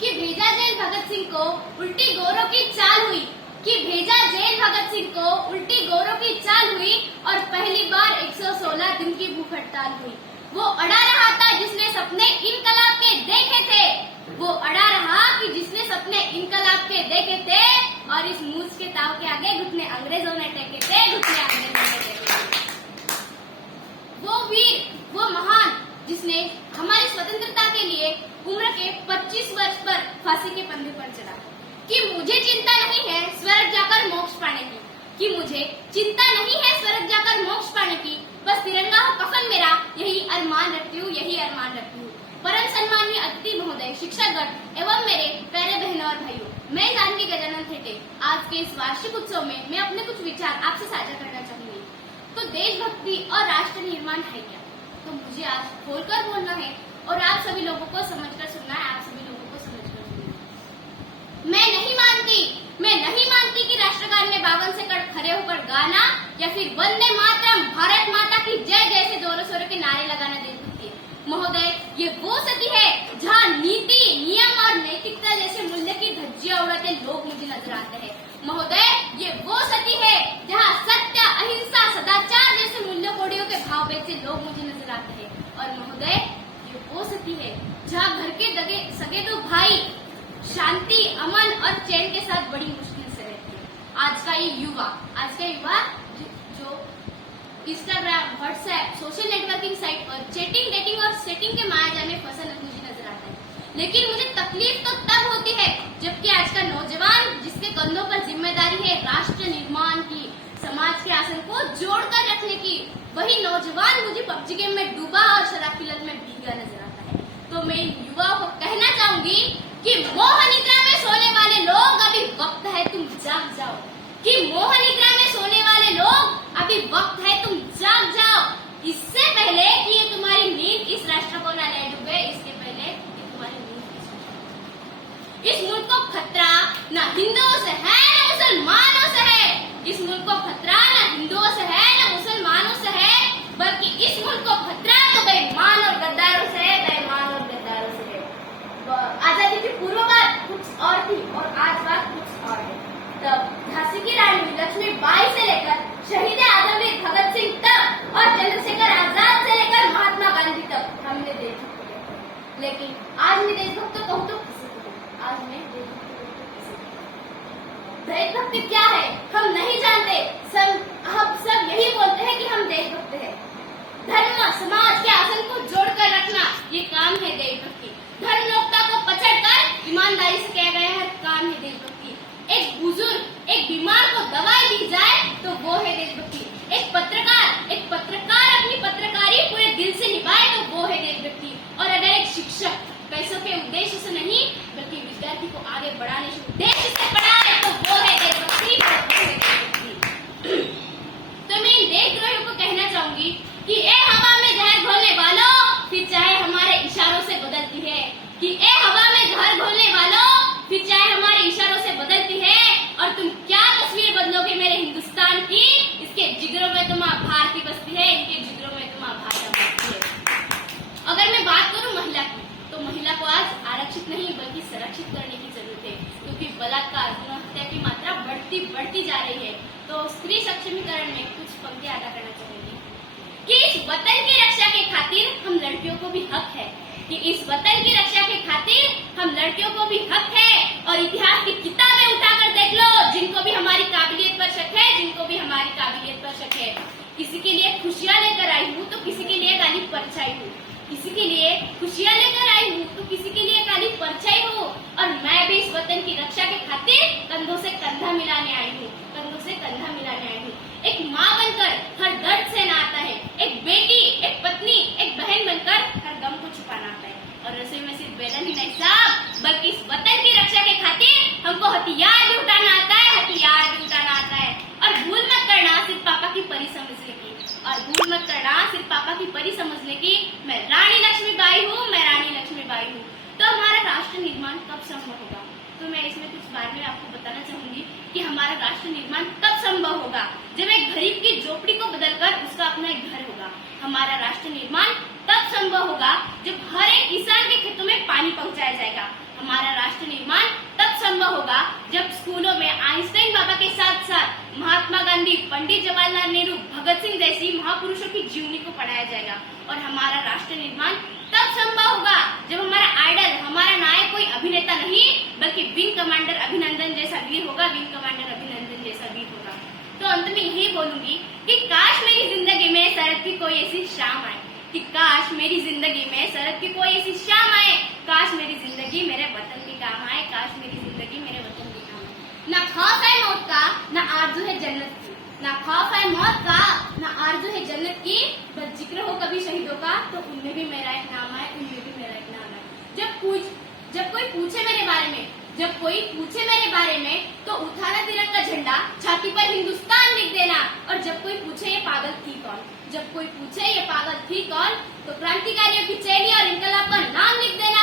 कि भेजा जेल भगत सिंह को उल्टी गोरों की चाल हुई, कि भेजा जेल भगत सिंह को उल्टी गोरों की चाल हुई और पहली बार 116 दिन की भूख हड़ताल हुई। वो अड़ा रहा था जिसने सपने इनकलाब के देखे थे, वो अड़ा रहा कि जिसने सपने इनकलाब के देखे थे, और इस मूस के ताव के आगे घुटने अंग्रेजों ने टेके थे, घुटने अंग्रेजों ने टेके थे। वो वीर, वो महान जिसने हमारी स्वतंत्रता के लिए उम्र के 25 वर्ष पर फांसी के फंदे पर चढ़ा, कि मुझे चिंता नहीं है स्वर्ग जाकर मोक्ष पाने की, कि मुझे चिंता नहीं है स्वर्ग जाकर मोक्ष पाने की, बस तिरंगा हो कफन मेरा, यही अरमान रखती हूँ, यही अरमान रखती हूँ। परम सम्माननीय अतिथि महोदय, शिक्षकगण एवं मेरे प्यारे बहनों और भाइयों, मैं जानकी गजानन थेटे आज के इस वार्षिक उत्सव में मैं अपने कुछ विचार आपसे साझा करना चाहूंगी। तो देशभक्ति और राष्ट्र निर्माण है क्या, तो मुझे आज खोलकर बोलना है और आप सभी लोगों को समझकर सुनना है, आप सभी लोगों को समझकर सुनना है। मैं नहीं मानती कि राष्ट्रगान में 52 सेकंड खड़े होकर गाना या फिर वंदे मातरम, भारत माता की जय जैसे जोरों शोरों के नारे लगाना देशभक्ति है। महोदय, ये वो सती है जहाँ नीति, नियम और नैतिकता जैसे मूल्य की धज्जियां उड़ाते लोग मुझे नजर आते हैं। महोदय, ये वो सती है जहाँ सत्य, अहिंसा, सदाचार जैसे मूल्य कोड़ियों के भाव बेचते लोग मुझे नजर आते हैं। और महोदय, ये वो सती है जहाँ घर के सगे दो भाई शांति, अमन और चैन के साथ बड़ी मुश्किल से रहते हैं। आज का युवा जो Instagram, WhatsApp, social networking site पर चैटिंग, डेटिंग और सेटिंग के मायाजाल में फंसा मुझे नजर आता है। लेकिन मुझे तकलीफ तो तब होती है जबकि आज का नौजवान जिसके कंधों पर जिम्मेदारी है राष्ट्र निर्माण की, समाज के आसन को जोड़कर रखने की, वही नौजवान मुझे पबजी गेम में डूबा और शराब की लत में भीगा नजर आता है। तो मैं युवाओं को कहना चाहूंगी कि मोह निद्रा में सोने वाले लोग अभी वक्त है तुम जाग जाओ, कि मोह निद्रा में सोने वाले लोग अभी वक्त है तुम जाग जाओ। इससे पहले कि ये तुम्हारी नींद इस राष्ट्र को न ले डूबे, इसके पहले कि तुम्हारी नींद इस मुल्क को खतरा न हिंदुओं से है न मुसलमानों से है, इस मुल्क को खतरा न हिंदुओं से है न मुसलमानों से है, बल्कि इस मुल्क को खतरा तो बेईमान और गद्दारों से है, बेईमान और गद्दारों से है। आजादी की पूर्व बात कुछ और थी और आज बात कुछ और है। तब झांसी की रानी लक्ष्मीबाई से लेकर शहीद आजमवीर भगत सिंह तक और चंद्रशेखर आजाद से लेकर महात्मा गांधी तक हमने देशभक्त देखे। लेकिन आज मैं देशभक्त कहूँ तो किसी को, आज मैं देशभक्त कहूँ तो किसी को। देशभक्ति क्या है हम नहीं जानते, हम सब यही बोलते हैं कि हम देशभक्त हैं। धर्म समाज के आसन को जोड़कर रखना ये काम है देशभक्ति। धर्मलोकता को पछड़कर ईमानदारी से किया गया है काम है देशभक्ति। एक बुजुर्ग, एक बीमार को दवाई दी जाए तो वो है देशभक्ति। एक पत्रकार अपनी पत्रकारी पूरे दिल से निभाए तो वो है देशभक्ति। और अगर एक शिक्षक पैसों के उद्देश्य से नहीं बल्कि विद्यार्थी को आगे बढ़ाने के उद्देश्य से पढ़ाए तो वो है देशभक्ति। तो मैं इन देशद्रोहियों को कहना चाहूंगी कि ए हवा में जहर घोलने वालों, फिर चाहे हमारे इशारों से बदलती है, कि ए हवा में जहर घोलने वालों, फिर चाहे हमारे इशारों से बदलती है, और तुम क्या तस्वीर बदलोगे मेरे हिंदुस्तान की, इसके जिगरों में तो माँ भारती बसती है, इनके जिगरों में तो माँ भाषा बसती है। अगर मैं बात करूं महिला की, तो महिला को आज आरक्षित नहीं बल्कि संरक्षित करने की जरूरत है, क्योंकि बलात्कार, भ्रूण हत्या की मात्रा बढ़ती जा रही है। तो स्त्री सक्षमीकरण में कुछ पंक्ति अदा करना चाहूंगी कि इस वतन की रक्षा के खातिर हम लड़कियों को भी हक है, कि इस वतन की रक्षा के खातिर हम लड़कियों को भी हक है। और इतिहास की किताबें उठाकर देख लो, जिनको भी हमारी काबिलियत पर शक है, जिनको भी हमारी काबिलियत पर शक है। किसी के लिए खुशियां लेकर आई हूँ तो किसी के लिए काली परछाई हूँ, किसी के लिए खुशियां लेकर आई हूँ तो किसी के लिए काली परछाई हूँ। और मैं भी इस वतन की रक्षा के खातिर कंधों से कंधा मिलाने आई हूँ, कंधों से कंधा मिलाने आई हूँ। एक माँ बनकर हर दर्द सहना आता है, एक बेटी, एक पत्नी, एक बहन बनकर हर गम को छुपाना आता है। और रसोई में सिर्फ बेलन ही नहीं साहब, बल्कि इस वतन की रक्षा के खातिर हमको हथियार भी उठाना आता है, हथियार भी उठाना आता है। और भूल मत करना सिर्फ पापा की परी समझने की, और भूल मत करना सिर्फ पापा की परी समझने की। मैं रानी लक्ष्मीबाई हूँ, मैं रानी लक्ष्मीबाई हूँ। तो हमारा राष्ट्र निर्माण कब संभव होगा, तो मैं इसमें कुछ बारे में आपको बताना चाहूंगी कि हमारा राष्ट्र निर्माण तब संभव होगा जब एक गरीब की झोपड़ी को बदलकर उसका अपना एक घर होगा। हमारा राष्ट्र निर्माण तब संभव होगा जब हर एक किसान के खेतों में पानी पहुंचाया जाएगा। हमारा राष्ट्र पंडित जवाहरलाल नेहरू, भगत सिंह जैसी महापुरुषों की जीवनी को पढ़ाया जाएगा। और हमारा राष्ट्र निर्माण तब संभव होगा जब हमारा आइडल, हमारा नायक कोई अभिनेता नहीं बल्कि विंग कमांडर अभिनंदन जैसा वीर होगा, विंग कमांडर अभिनंदन जैसा वीर होगा। तो अंत में यही बोलूंगी कि काश मेरी जिंदगी में शरद की कोई ऐसी शाम आए, कि काश मेरी जिंदगी में शरद की कोई ऐसी शाम आए, काश मेरी जिंदगी मेरे वतन के काम आए, काश मेरी जिंदगी मेरे वतन के काम आए। ना खौफ है मौत का, ना आरज़ू है जन्नत की, ना खौफ है मौत का, ना आरज़ू है जन्नत की, बस जिक्र हो कभी शहीदों का तो उनमें भी मेरा एक नाम है, उनमें भी मेरा एक नाम है। जब कोई पूछे मेरे बारे में, जब कोई पूछे मेरे बारे में तो उठाना तिरंगा झंडा, छाती पर हिंदुस्तान लिख देना। और जब कोई पूछे ये पागल थी कौन, जब कोई पूछे ये पागल थी कौन, तो क्रांतिकारियों की चेहरी और इनकलाब का नाम लिख देना।